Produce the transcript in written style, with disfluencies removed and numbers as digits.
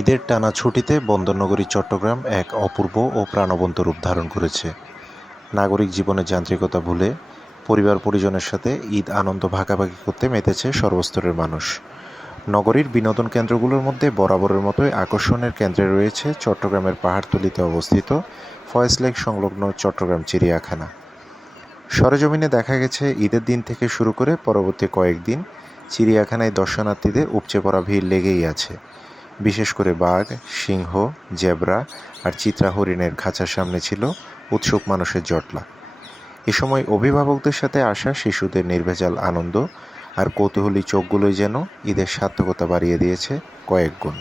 ঈদের টানা ছুটিতে বন্দরনগরী চট্টগ্রাম এক অপূর্ব ও প্রাণবন্ত রূপ ধারণ করেছে। নাগরিক জীবনের যান্ত্রিকতা ভুলে পরিবার পরিজনের সাথে ঈদ আনন্দ ভাগাভাগি করতে মেতেছে সর্বস্তরের মানুষ। নগরীর বিনোদন কেন্দ্রগুলোর মধ্যে বরাবরের মতোই আকর্ষণের কেন্দ্রে রয়েছে চট্টগ্রামের পাহাড়তলিতে অবস্থিত ফয়েজ লেক সংলগ্ন চট্টগ্রাম চিড়িয়াখানা। সরেজমিনে দেখা গেছে ঈদের দিন থেকে শুরু করে পরবর্তী কয়েকদিন চিড়িয়াখানায় দর্শনার্থীদের উপচে পড়া ভিড় লেগেই আছে। বিশেষ করে বাঘ, সিংহ, জেব্রা আর চিত্রা হরিণের খাঁচার সামনে ছিল উৎসুক মানুষের জটলা। এ সময় অভিভাবকদের সাথে আসা শিশুদের নির্ভেজাল আনন্দ আর কৌতূহলী চোখগুলোই যেন ঈদের সার্থকতা বাড়িয়ে দিয়েছে কয়েক গুণ।